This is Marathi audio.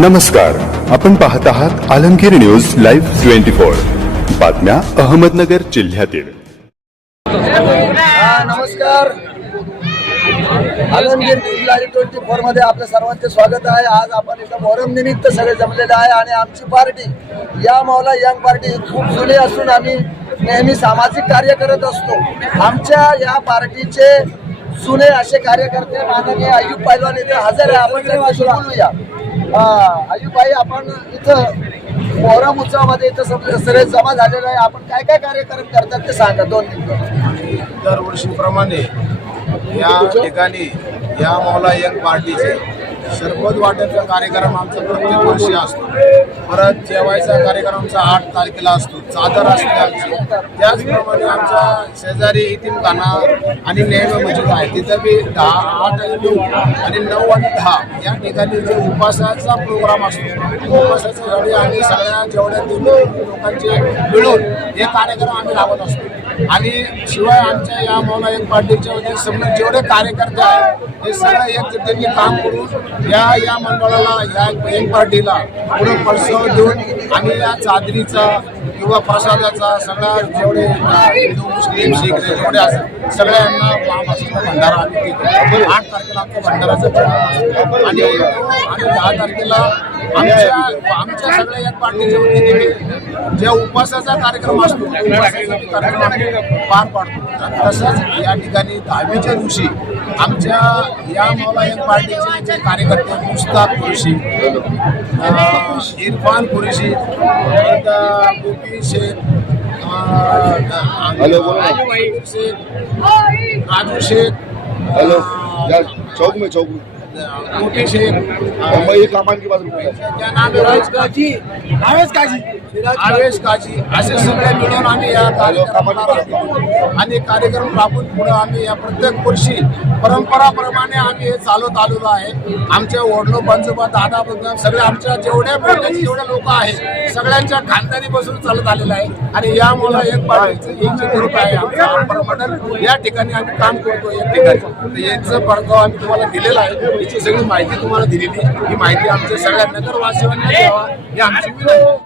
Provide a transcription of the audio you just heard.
नमस्कार आपण पाहत आहात Alamgir news live twenty four. बातम्या अहमदनगर जिल्ह्यातील. नमस्कार. आलमगीर लाईव्ह ट्वेंटी फोरमध्ये आपलं सर्वांचे स्वागत आहे. आज आपण इथं मोहरम निमित्त सगळे जमलेले आहे आणि आमची पार्टी या मौला यंग पार्टी खूप जुनी असून आम्ही नेहमी सामाजिक कार्य करत असतो. आमच्या या पार्टीचे जुने असे कार्यकर्ते माननीय आयुब पैलवान इथे हजर आहे. आपण त्यांच्याशी बोलूया. हा, आपण इथं मोहरम उत्सवामध्ये इथं सगळे सगळे जमा झालेलं आहे. आपण काय काय कार्यक्रम करतात ते सांगा दोन दरवर्षीप्रमाणे या ठिकाणी या मौला यंग पार्टीचे सरबत वाट्याचा कार्यक्रम आमचा प्रत्येक वर्षी असतो. परत जेवायचा कार्यक्रम आमचा आठ तारखेला असतो. चादर असते आमची. त्याचप्रमाणे आमच्या शेजारी येथील खाना आणि नेहमी मस्जिद आहे. तिथं बी दहा आठ आणि नऊ आणि नऊ आणि दहा या ठिकाणी जो उपासाचा प्रोग्राम असतो. उपासाच्या वेळी आम्ही सगळ्या जेवढ्या दिंडी लोकांचे मिळून हे कार्यक्रम आम्ही लावत असतो. आणि शिवाय आमच्या या मौला एक पार्टीच्या वतीने समजा जेवढे कार्यकर्ते आहेत हे सगळे एक त्यांनी काम करून या या मंडळाला या एक पार्टीला पुढे प्रोत्साहन देऊन आम्ही या चादरीचा किंवा प्रसादाचा सगळा जेवढे हिंदू मुस्लिम शीख जेवढे असतात सगळ्यांना महाराष्ट्र भंडारा आम्ही देतो. आठ तारखेला आमच्या भंडाराचा आणि आणि दहा तारखेला आमच्या आमच्या सगळ्या एक पार्टीच्या वतीने ज्या उपवासाचा कार्यक्रम असतो कार्यक्रम पार पाडतो. तसंच या ठिकाणी दहावीच्या दिवशी आमच्या या मौला एक पार्टीचे जे कार्यकर्ते मुस्ताक कुरेशी इरफान कुरेशी गोपी शेख राजू शेख हेलो चौक में चौक में. मोठी मुंबई कामान की बात रुको त्या नाव आहे राज काजी. आवेश काजी. आवेश काजी. असे सगळे मिळून आम्ही या कार्यक्रमाला. आणि कार्यक्रम राबून पुढे आम्ही या प्रत्येक वर्षी परंपराप्रमाणे आम्ही हे चालवत आलेलो आहे. आमच्या वडलो पंजोबा दादा बंधू सगळे आमच्या जेवढ्या प्रकारचे जेवढे लोक आहेत सगळ्यांच्या खानदानी बसून चालत आलेलं आहे. आणि यामुळे एक पार्टीचं एक जे ग्रुप आहे आमचा या ठिकाणी आम्ही काम करतो या ठिकाणी. याचं परगाव आम्ही तुम्हाला दिलेला आहे. याची सगळी माहिती तुम्हाला दिलेली ही माहिती आमच्या सगळ्या नगरवासियांना द्यावा. ही आमची विनंती